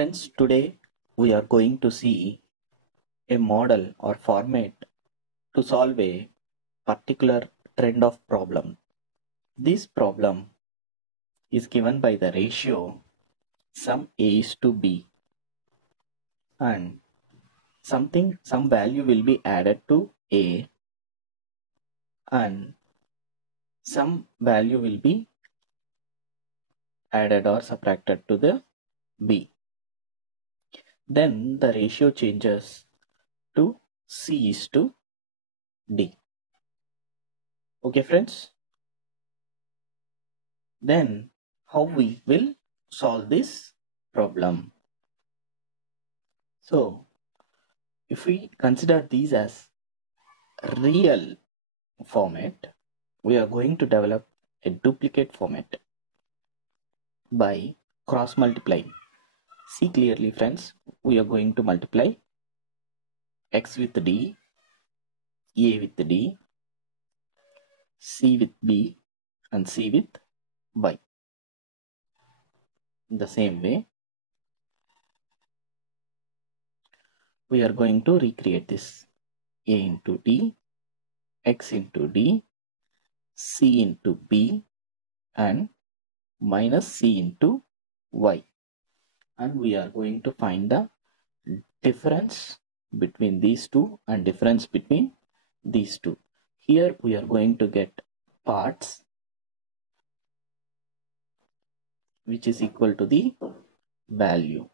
Friends, today we are going to see a model or format to solve a particular trend of problem. This problem is given by the ratio sum A is to B, and some value will be added to A and some value will be added or subtracted to the B. Then the ratio changes to C is to D. Okay friends? Then how we will solve this problem? So if we consider these as real format, we are going to develop a duplicate format by cross multiplying. See clearly friends, we are going to multiply x with D, A with D, C with B and C with Y. In the same way, we are going to recreate this A into D, X into D, C into B and minus C into Y. And we are going to find the difference between these two and difference between these two. Here we are going to get parts which is equal to the value.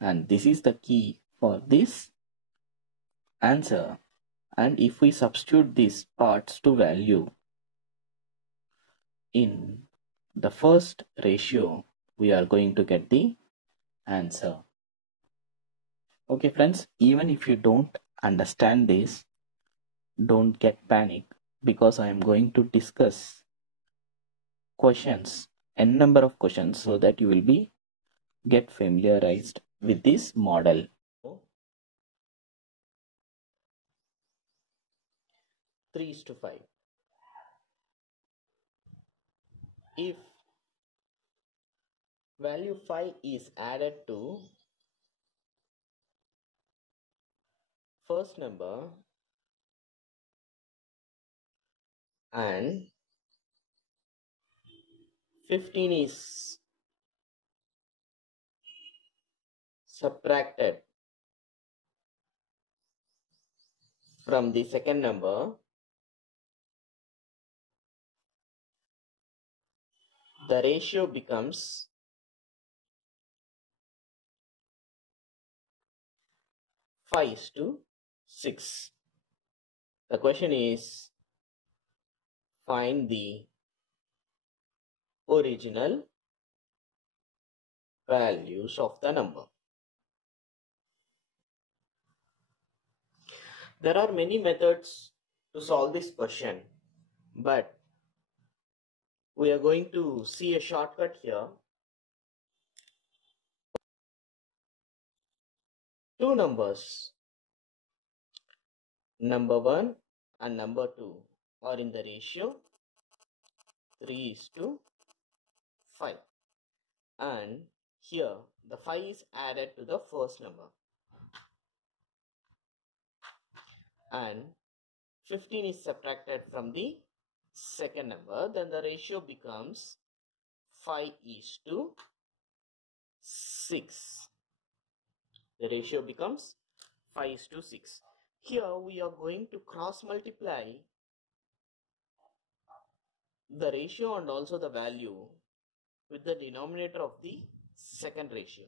And this is the key for this answer. And if we substitute these parts to value in the first ratio, we are going to get the answer. Okay friends, even if you don't understand this, don't get panic, because I am going to discuss questions, n number of questions, so that you will be get familiarized with this model. 3:5. If value 5 is added to first number and 15 is subtracted from the second number, the ratio becomes 5:6. The question is, find the original values of the number. There are many methods to solve this question, but we are going to see a shortcut here. Two numbers, number 1 and number 2, are in the ratio 3:5, and here the 5 is added to the first number and 15 is subtracted from the second number. Then the ratio becomes 5:6. The ratio becomes 5:6. Here we are going to cross multiply the ratio and also the value with the denominator of the second ratio,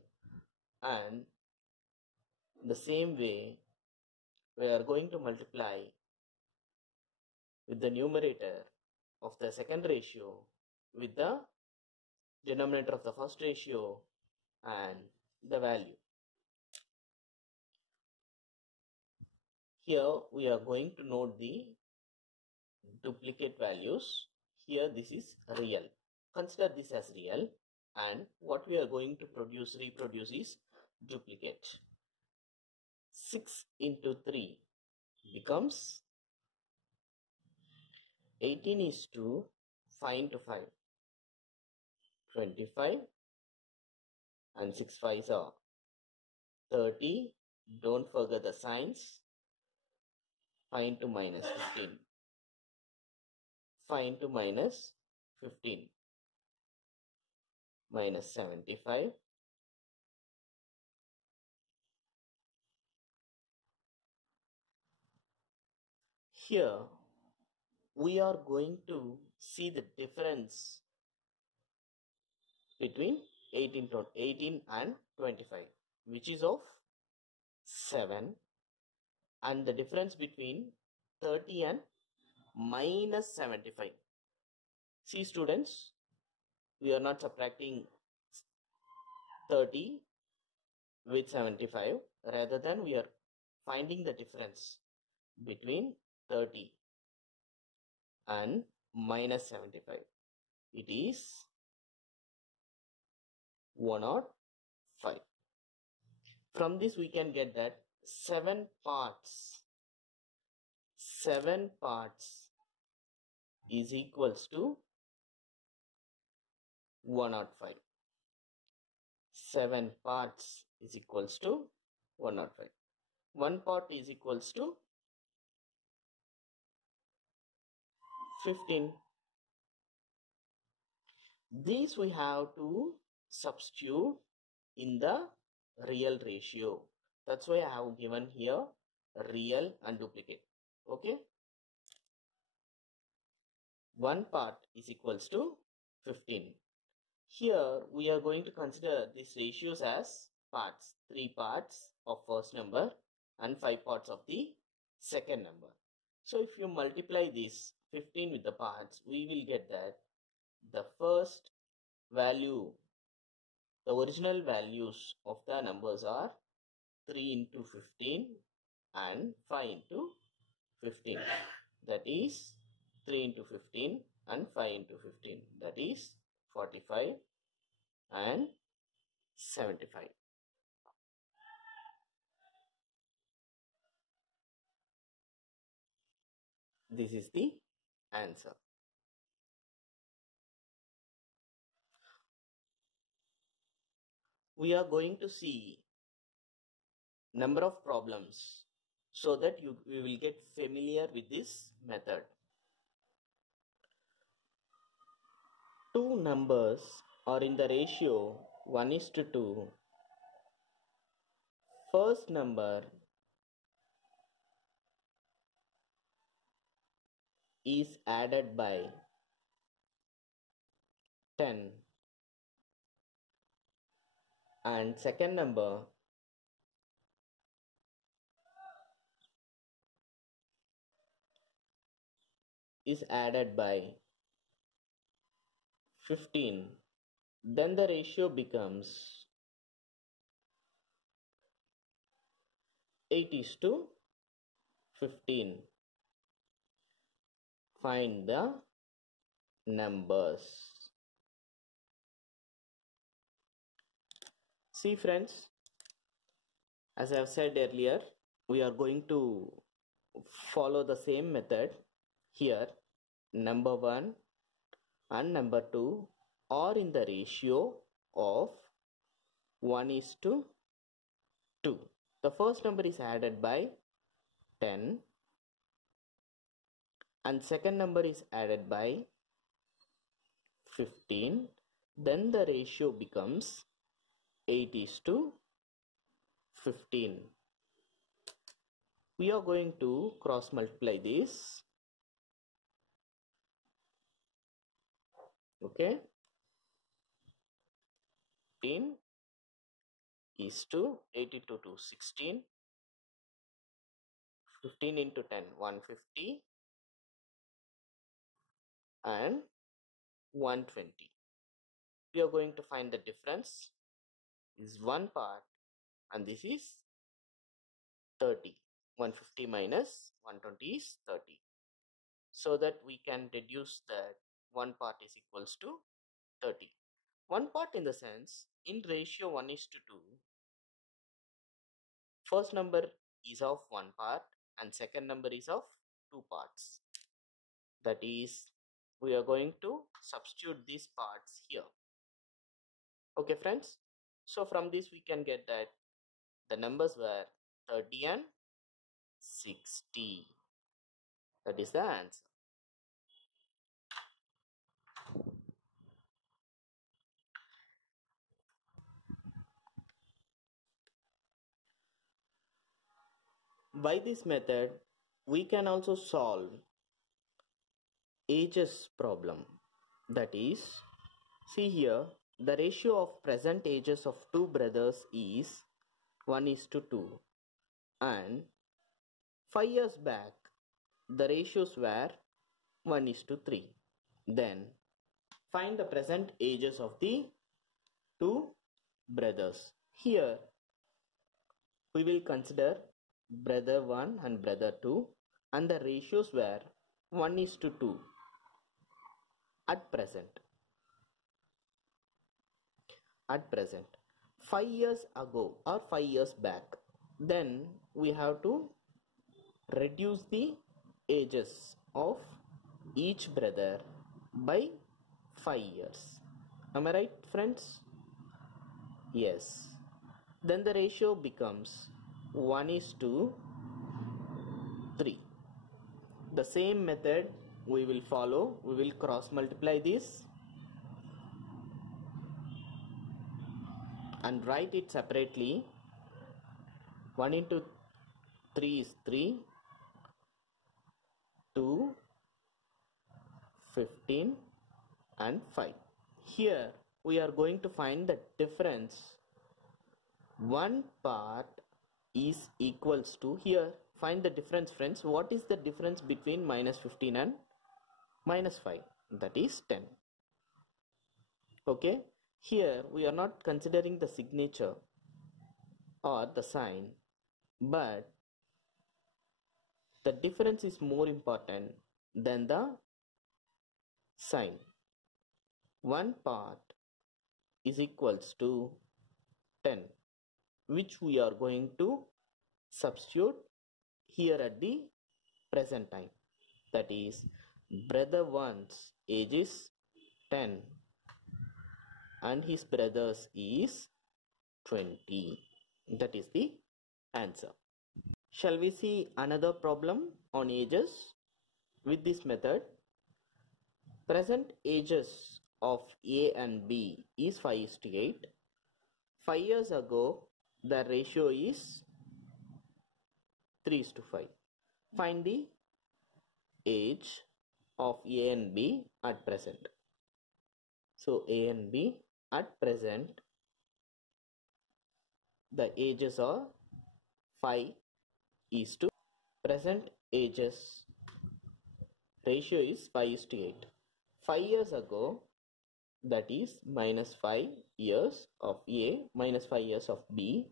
and the same way we are going to multiply with the numerator of the second ratio with the denominator of the first ratio and the value. Here we are going to note the duplicate values. Here this is real. Consider this as real, and what we are going to reproduce is duplicate. 6 into 3 becomes 18 is to 5 into 5, 25, and 6 5s are 30. Don't forget the signs. 5 into minus 15. 5 into minus 15. Minus 75. Here we are going to see the difference between 18 and 25, which is of 7, and the difference between 30 and minus 75. See students, we are not subtracting 30 with 75, rather than we are finding the difference between 30 and minus 75. It is 105. From this we can get that 7 parts is equals to 105. 7 parts is equals to 105. 1 part is equals to 15. These we have to substitute in the real ratio. That's why I have given here real and duplicate. Okay. 1 part is equals to 15. Here we are going to consider these ratios as parts. 3 parts of first number and 5 parts of the second number. So if you multiply this 15 with the parts, we will get that the first value, the original values of the numbers are 3 into 15 and 5 into 15. That is 3 into 15 and 5 into 15. That is 45 and 75. This is the answer. We are going to see number of problems so that you will get familiar with this method. Two numbers are in the ratio 1:2. First number is added by 10 and second number is added by 15. Then the ratio becomes 8:15. Find the numbers. See friends, as I have said earlier, we are going to follow the same method. Here number 1 and number 2 are in the ratio of 1:2. The first number is added by 10 and second number is added by 15. Then the ratio becomes 8:15. We are going to cross multiply this. Okay. 15 is to 82 to 16. 15 into 10, 150 and 120. We are going to find the difference. This is 1 part and this is 30. 150 minus 120 is 30. So that we can deduce that 1 part is equals to 30. 1 part in the sense, in ratio 1:2, first number is of 1 part and second number is of 2 parts. That is, we are going to substitute these parts here. Okay friends, So from this we can get that the numbers were 30 and 60. That is the answer. By this method, we can also solve ages problem. That is, see here, the ratio of present ages of two brothers is 1:2, and 5 years back the ratios were 1:3. Then find the present ages of the two brothers. Here we will consider brother 1 and brother 2, and the ratios were 1:2 at present. At present, 5 years ago or 5 years back, then we have to reduce the ages of each brother by 5 years. Am I right, friends? Yes. Then the ratio becomes 1:3. The same method we will follow. We will cross multiply this and write it separately. 1 into 3 is 3, 2, 15 and 5. Here we are going to find the difference. One part is equals to, here find the difference, friends. What is the difference between -15 and -5? That is 10. Okay, here we are not considering the signature or the sign, but the difference is more important than the sign. One part is equals to 10, which we are going to substitute here at the present time. That is, brother 1's age is 10 and his brother's is 20. That is the answer. Shall we see another problem on ages? With this method, present ages of A and B is 5:8. 5 years ago, the ratio is 3:5. Find the age of A and B at present. So A and B at present, the ages are 5:2. Present ages ratio is 5:8. 5 years ago, that is -5 years of A minus 5 years of B,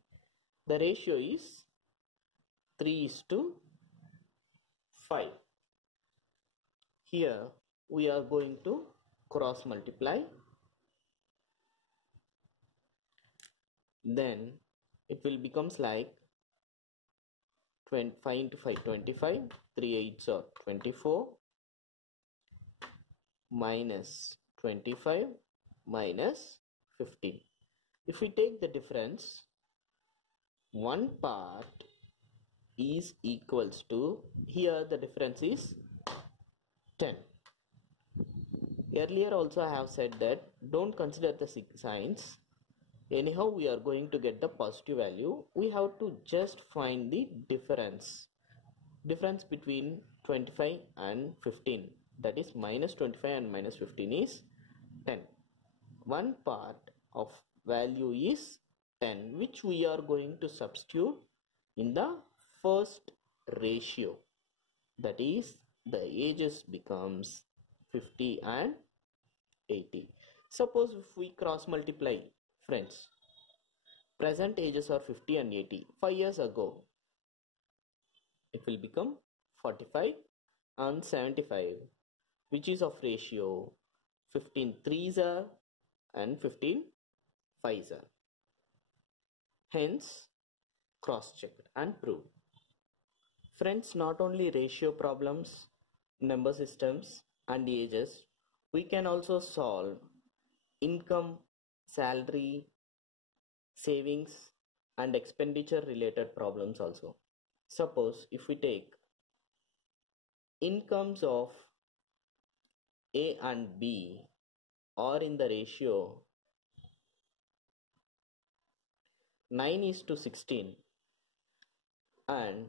the ratio is 3:5. Here we are going to cross multiply, then it will becomes like 5 into 5 25, 3 8s are 24, minus 25 minus 15. If we take the difference, one part is equals to, here the difference is 10. Earlier also I have said that don't consider the signs. Anyhow we are going to get the positive value. We have to just find the difference between 25 and 15. That is, minus 25 and minus 15 is 10. One part of value is 10, which we are going to substitute in the first ratio. That is, the ages becomes 50 and 80. Suppose if we cross multiply, friends, present ages are 50 and 80. 5 years ago, it will become 45 and 75, which is of ratio 15 threes are and 15 5s are. Hence, cross-checked and proved. Friends, not only ratio problems, number systems and ages, we can also solve income, salary, savings and expenditure related problems also. Suppose if we take incomes of A and B are in the ratio 9:16 and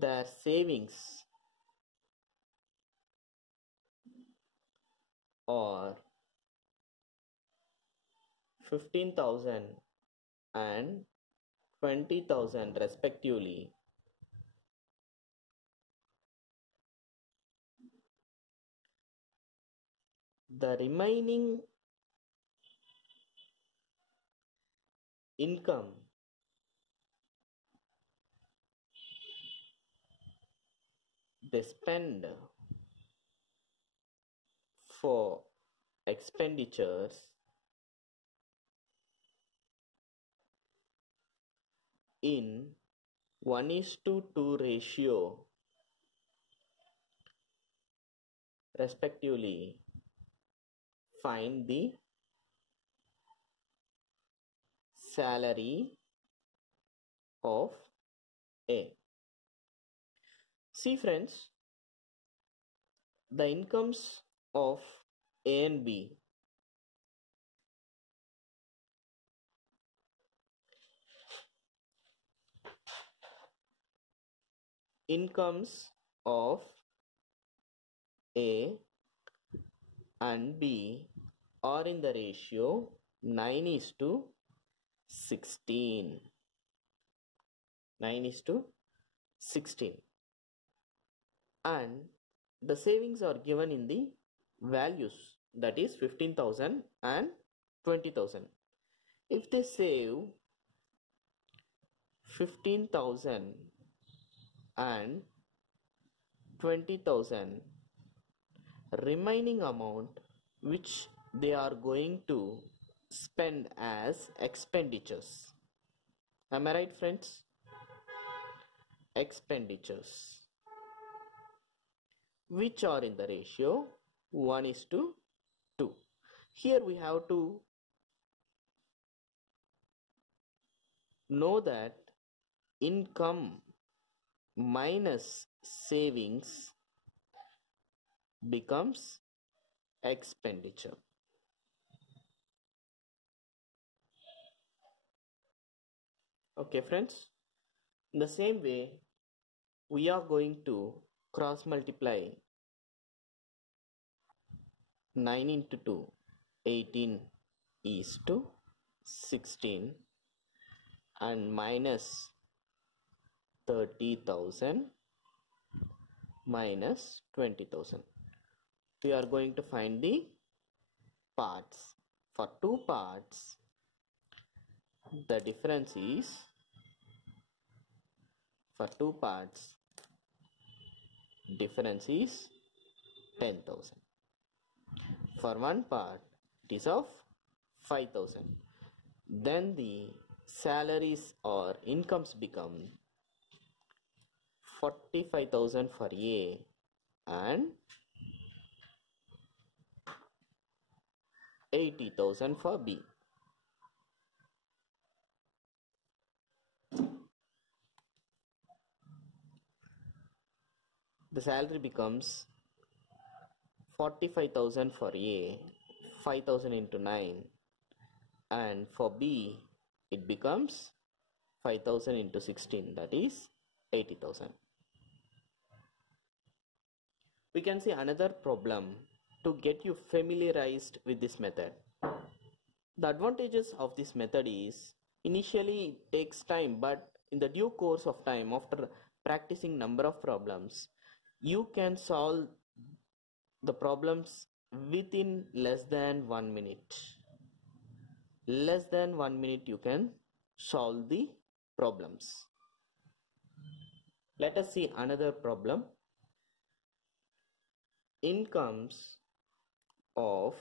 their savings are 15,000 and 20,000 respectively, the remaining income they spend for expenditures in 1:2 ratio respectively, find the salary of A. See friends, the incomes of A and B incomes of A and B are in the ratio 9:16. 9:16. And the savings are given in the values, that is 15,000 and 20,000. If they save 15,000 and 20,000, remaining amount which they are going to spend as expenditures. Am I right, friends? Expenditures, which are in the ratio 1:2. Here we have to know that income minus savings becomes expenditure. Okay, friends. In the same way, we are going to cross multiply 9 into 2. 18 is to 16 and minus 30,000 minus 20,000. We are going to find the parts. For two parts, the difference is, for two parts, difference is 10,000. For one part, it is of 5,000. Then the salaries or incomes become 45,000 for A and 80,000 for B. The salary becomes 45,000 for A, 5,000 into 9, and for B it becomes 5,000 into 16, that is 80,000. We can see another problem to get you familiarized with this method. The advantages of this method is, initially it takes time, but in the due course of time, after practicing number of problems, you can solve the problems within less than 1 minute. Less than 1 minute you can solve the problems. Let us see another problem. Incomes of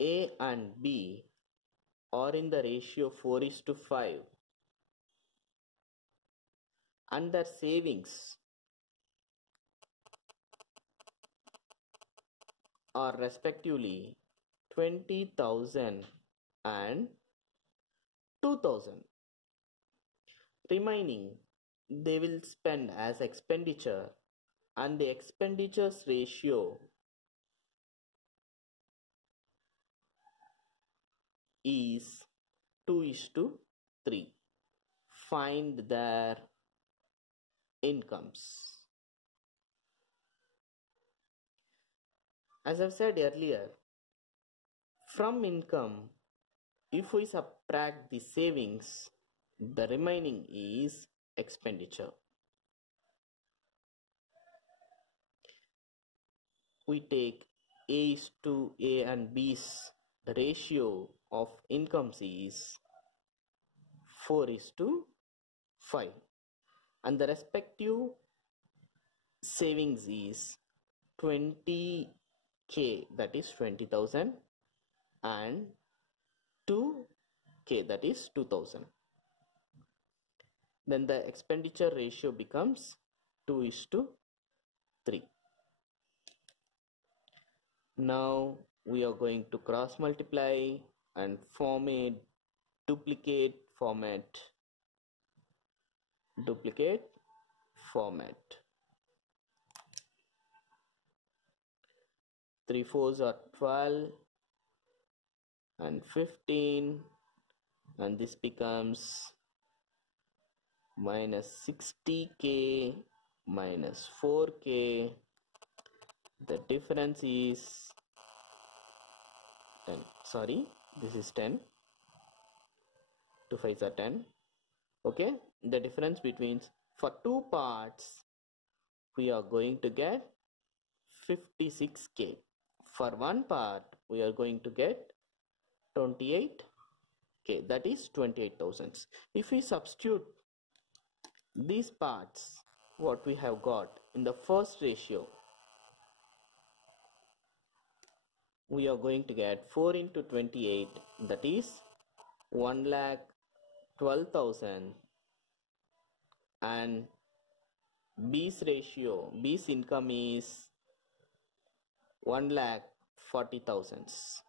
A and B are in the ratio 4:5 and their savings are respectively 20,000 and 2000. Remaining they will spend as expenditure, and the expenditures ratio is 2:3. Find their incomes. As I've said earlier, from income, if we subtract the savings, the remaining is expenditure. We take A's to A and B's, the ratio of incomes is 4:5, and the respective savings is 20k, that is 20,000, and 2k, that is 2,000. Then the expenditure ratio becomes 2:3. Now we are going to cross multiply and form a duplicate format. 3 fours are 12 and 15, and this becomes minus 60k minus 4k. The difference is 10. Sorry, this is 10. 2 5s are 10. Okay, the difference between, for two parts we are going to get 56k. For one part we are going to get 28k, that is 28,000. If we substitute these parts, what we have got in the first ratio, we are going to get 4 into 28, that is 1,12,000, and B's income is 1,40,000.